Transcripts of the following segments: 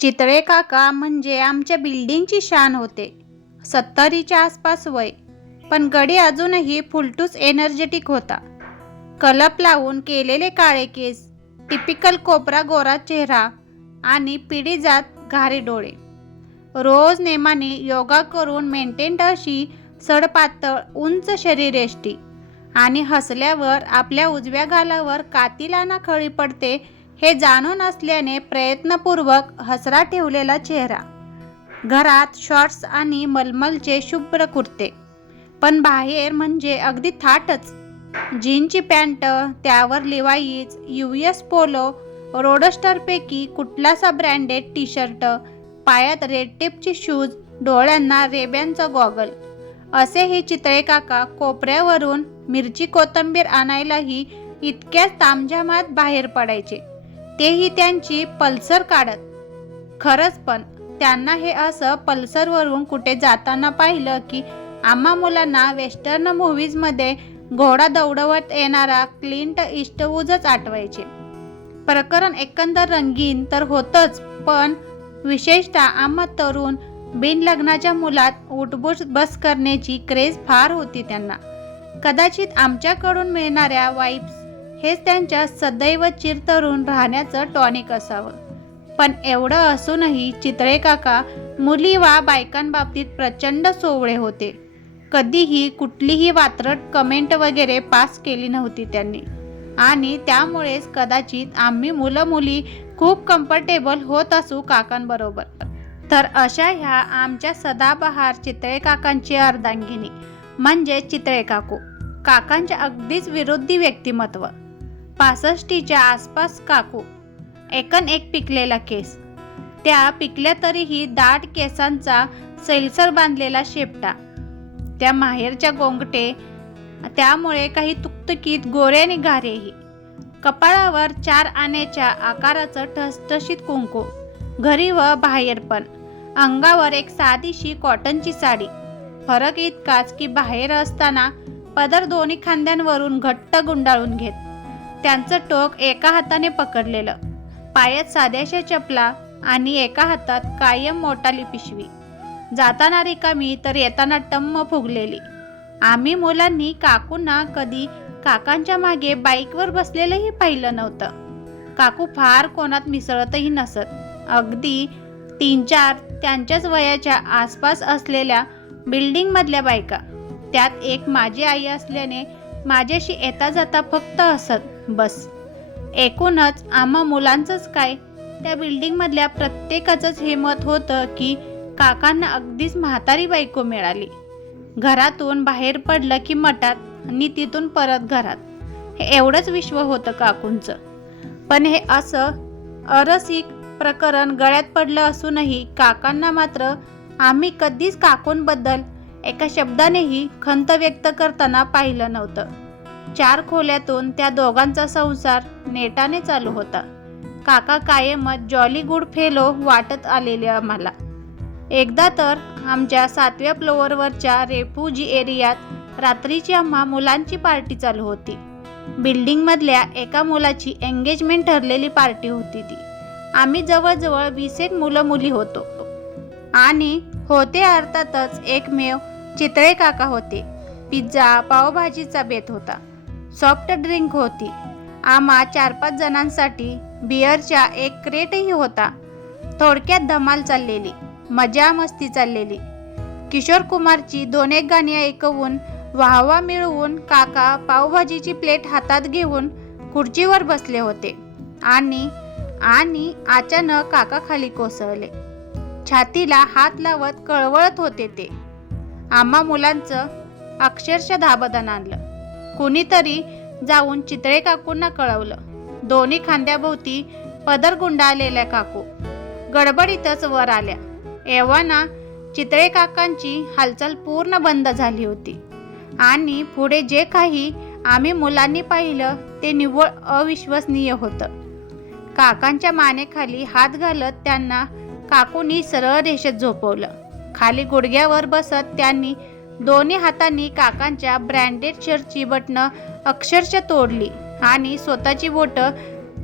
चितळे काका म्हणजे आमच्या बिल्डिंगची शान होते. सत्तरीच्या आसपास वय. पण गडी अजूनही फुलटूस एनर्जेटिक होता. कलप लावून केलेले काळे केस टिपिकल कोपरा गोरा चेहरा आणि पिढी जात घारे डोळे. रोज नेमाने योगा करून मेंटेन्ड अशी सडपातळ उंच शरीरेष्टी आणि हसल्यावर आपल्या उजव्या गालावर कातिलाना खळी पडते हे जाणून असल्याने प्रयत्नपूर्वक हसरा ठेवलेला चेहरा. घरात शॉर्ट्स आणि मलमलचे शुभ्र कुर्ते. पण बाहेर म्हणजे अगदी थाटच. जीनची पॅन्ट त्यावर लिवाईज यू एस पोलो रोडस्टरपैकी कुठलासा ब्रँडेड टी शर्ट पायात रेड टेपची शूज डोळ्यांना रेब्यांचं गॉगल असे हे चित्रे काका कोपऱ्यावरून मिरची कोथंबीर आणायलाही इतक्याच तामझामात बाहेर पडायचे. तेही त्यांची पल्सर काढत. खरंच पण त्यांना हे असं पल्सरवरून कुठे जाताना पाहिलं की आम्हा मुलांना वेस्टर्न मूव्हीजमध्ये घोडा दौडवत येणारा क्लिंट इस्टवूजच आठवायचे. प्रकरण एकंदर रंगीन तर होतंच पण विशेषतः आम्हा तरुण बिनलग्नाच्या मुलात उठबुट बस करण्याची क्रेज फार होती त्यांना. कदाचित आमच्याकडून मिळणाऱ्या वाईब्स हेच त्यांच्या सदैव चिरतरून राहण्याचं टॉनिक असावं. पण एवढं असूनही चितळे काका मुली वा बायकांबाबतीत प्रचंड सोवळे होते. कधीही कुठलीही वात्रट कमेंट वगैरे पास केली नव्हती त्यांनी. आणि त्यामुळेच कदाचित आम्ही मुलं मुली खूप कम्फर्टेबल होत असू काकांबरोबर. तर अशा ह्या आमच्या सदाबहार चितळे काकांची अर्धांगिनी म्हणजे चितळे काकू काकांच्या अगदीच विरोधी व्यक्तिमत्व. पासष्टीच्या आसपास काकू. एकन एक पिकलेला केस. त्या पिकल्या तरीही दाट केसांचा सैलसर बांधलेला शेपटा. त्या माहेरच्या गोंगटे त्यामुळे काही तुकतुकीत गोरे आणि गारेही कपाळावर चार आण्याच्या आकाराचं ठसठशीत कुंकू. घरी व बाहेर पण. अंगावर एक साधीशी कॉटनची साडी. फरक इतकाच की बाहेर असताना पदर दोन्ही खांद्यांवरून घट्ट गुंडाळून घेत. त्यांचं टोक एका हाताने पकडलेलं. पायात साध्याशा चपला आणि एका हातात कायम मोठाली पिशवी जाताना रिकामी तर येताना टम्म फुगलेली. आम्ही मुलांनी काकूंना कधी काकांच्या मागे बाईकवर बसलेलंही पाहिलं नव्हतं. काकू फार कोणात मिसळतही नसत. अगदी तीन चार त्यांच्याच वयाच्या आसपास असलेल्या बिल्डिंगमधल्या बायका. त्यात एक माझी आई असल्याने माझ्याशी येता जाता फक्त हसत. बस. एकूणच आम्हा मुलांचंच काय? त्या बिल्डिंगमधल्या प्रत्येकाचंच हे मत होतं की काकांना अगदीच म्हातारी बायको मिळाली. घरातून बाहेर पडलं की मठात आणि तिथून परत घरात. हे एवढंच विश्व होतं काकूंचं. पण हे असं अरसिक प्रकरण गळ्यात पडलं असूनही काकांना मात्र आम्ही कधीच काकूंबद्दल एका शब्दानेही खंत व्यक्त करताना पाहिलं नव्हतं. चार खोल्यातून त्या दोघांचा संसार नेटाने चालू होता. काका कायमच जॉली गुड फेलो वाटत आलेले आम्हाला. एकदा तर आमच्या सातव्या फ्लोअरवरच्या रेफ्युजी एरियात रात्रीची आम्हा मुलांची पार्टी चालू होती. बिल्डिंगमधल्या एका मुलाची एंगेजमेंट ठरलेली पार्टी होती ती. आम्ही जवळजवळ वीस एक मुलं मुली होतो. आणि होते अर्थातच एकमेव चितळे काका होते. पिझ्झा पावभाजीचा बेत होता. सॉफ्ट ड्रिंक होती. आम्हा चार पाच जणांसाठी बिअरच्या एक क्रेटही होता. थोडक्यात धमाल चाललेली मजा मस्ती चाललेली. किशोर कुमारची दोन एक गाणी ऐकवून वाहवा मिळवून काका पावभाजीची प्लेट हातात घेऊन खुर्चीवर बसले होते. आणि आणि अचानक काका खाली कोसळले. छातीला हात लावत कळवळत होते ते. आम्हा मुलांचं अक्षरशः धाबदान आणलं. कुणीतरी जाऊन चितळे काकूंना कळवलं. दोन्ही खांद्याभोवती पदर गुंडाळलेल्या काकू गडबडीतच वर आल्या. एव्हाना चितळे काकांची हालचाल पूर्ण बंद झाली होती. आणि पुढे जे काही आम्ही मुलांनी पाहिलं ते निव्वळ अविश्वसनीय होतं. काकांच्या मानेखाली हात घालत त्यांना काकूंनी सरळ रेषेत झोपवलं. खाली गुडघ्यावर बसत त्यांनी दोन्ही हातांनी काकांच्या ब्रँडेड शर्टची बटणं अक्षरशः तोडली आणि स्वतःची बोटं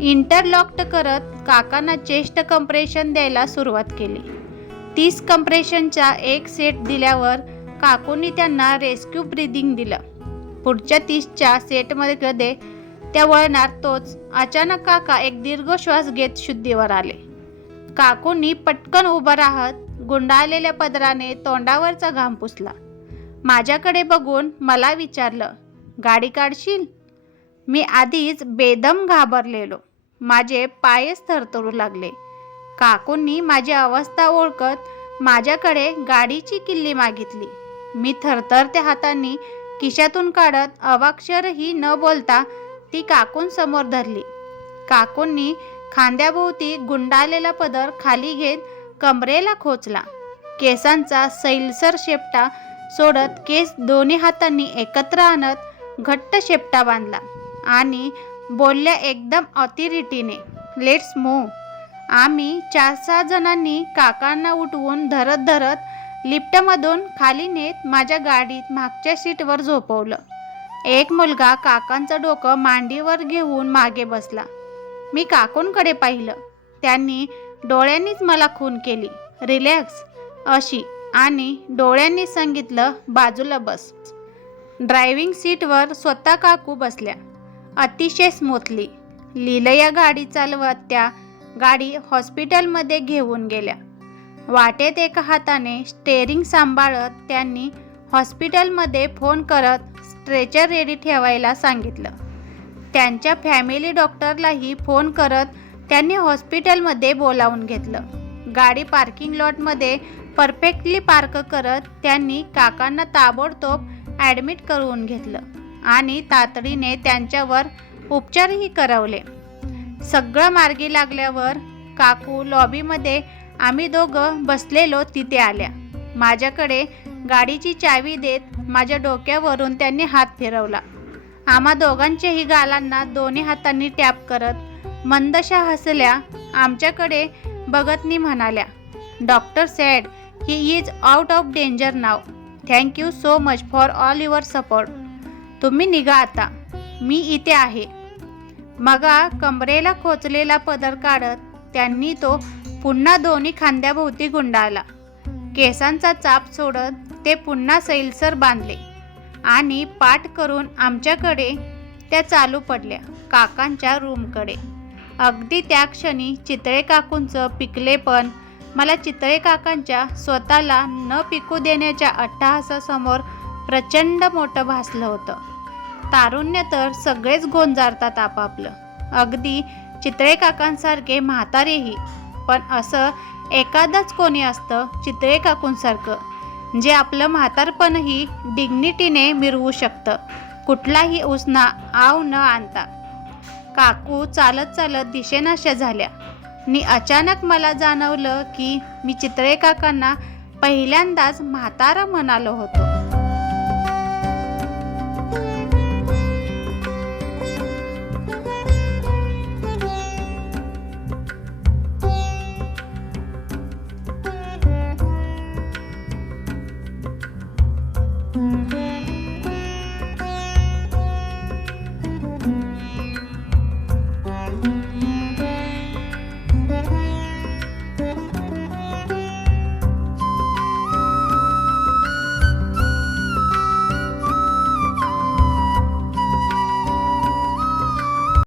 इंटरलॉक्ड करत काकांना चेस्ट कंप्रेशन द्यायला सुरुवात केली. तीस कंप्रेशनचा एक सेट दिल्यावर काकूंनी त्यांना रेस्क्यू ब्रिदिंग दिलं. पुढच्या तीसच्या सेटमध्ये त्या वळणार तोच अचानक काका एक दीर्घ श्वास घेत शुद्धीवर आले. काकूंनी पटकन उभं राहत गुंडाळलेल्या पदराने तोंडावरचा घाम पुसला. माझ्याकडे बघून मला विचारलं गाडी काढशील? मी आधीच बेदम घाबरलेलो. माझे पायच थरथरू लागले. काकूंनी माझी अवस्था ओळखत माझ्याकडे गाडीची किल्ली मागितली. मी थरथरत्या हातांनी खिशातून काढत अवाक्षरही न बोलता ती काकूंसमोर धरली. काकूंनी खांद्याभोवती गुंडाळलेला पदर खाली घेत कमरेला खोचला. केसांचा सैलसर शेपटा सोडत केस दोन्ही हातांनी एकत्र आणत घट्ट शेपटा बांधला आणि बोलल्या एकदम ऑथिरिटीने लेट्स मूव आम्ही चार सहा जणांनी काकांना उठवून धरत धरत लिफ्टमधून खाली नेत माझ्या गाडीत मागच्या सीटवर झोपवलं. एक मुलगा काकांचं डोकं मांडीवर घेऊन मागे बसला. मी काकूंकडे पाहिलं. त्यांनी डोळ्यांनीच मला खून केली. रिलॅक्स अशी आणि डोळ्यांनी सांगितलं बाजूला बस. ड्रायव्हिंग सीटवर स्वतः काकू बसल्या. अतिशय स्मूथली. लिलया गाडी चालवत त्या गाडी हॉस्पिटलमध्ये घेऊन गेल्या. वाटेत एका हाताने स्टेअरिंग सांभाळत त्यांनी हॉस्पिटलमध्ये फोन करत स्ट्रेचर रेडी ठेवायला सांगितलं. त्यांच्या फॅमिली डॉक्टरलाही फोन करत त्यांनी हॉस्पिटलमध्ये बोलावून घेतलं. गाडी पार्किंग लॉटमध्ये परफेक्टली पार्क करत त्यांनी काकांना ताबडतोब ॲडमिट करून घेतलं आणि तातडीने त्यांच्यावर उपचारही करवले. सगळं मार्गी लागल्यावर काकू लॉबीमध्ये आम्ही दोघं बसलेलो तिथे आल्या. माझ्याकडे गाडीची चावी देत माझ्या डोक्यावरून त्यांनी हात फिरवला. आम्हा दोघांच्याही गालांना दोन्ही हातांनी टॅप करत मंदशा हसल्या आमच्याकडे बघतनी म्हणाल्या doctor said he is out of danger now thank you so much for all your support तुम्ही निघा आता. मी इथे आहे. मगा कमरेला खोचलेला पदर काढत त्यांनी तो पुन्हा दोन्ही खांद्याभोवती गुंडाळला. केसांचा चाप सोडत ते पुन्हा सैलसर बांधले आणि पाठ करून आमच्याकडे त्या चालू पडल्या काकांच्या रूमकडे अगदी त्या क्षणी चितळे काकूंचं पिकलेपण मला चितळे काकांच्या स्वतःला न पिकू देण्याच्या अट्टहासासमोर प्रचंड मोठं भासलं होतं. तारुण्य तर सगळेच गोंजारतात आपापलं. अगदी चितळे काकांसारखे म्हातारेही. पण असं एखादंच कोणी असतं चितळे काकूंसारखं जे आपलं म्हातारपणही डिग्निटीने मिरवू शकतं. कुठलाही उसना आव न आणता. काकू चालत चालत दिशेनाशा झाल्या. नि अचानक मला जाणवलं की मी चित्रे काकांना पहिल्यांदाच म्हातारा म्हणालो होतो.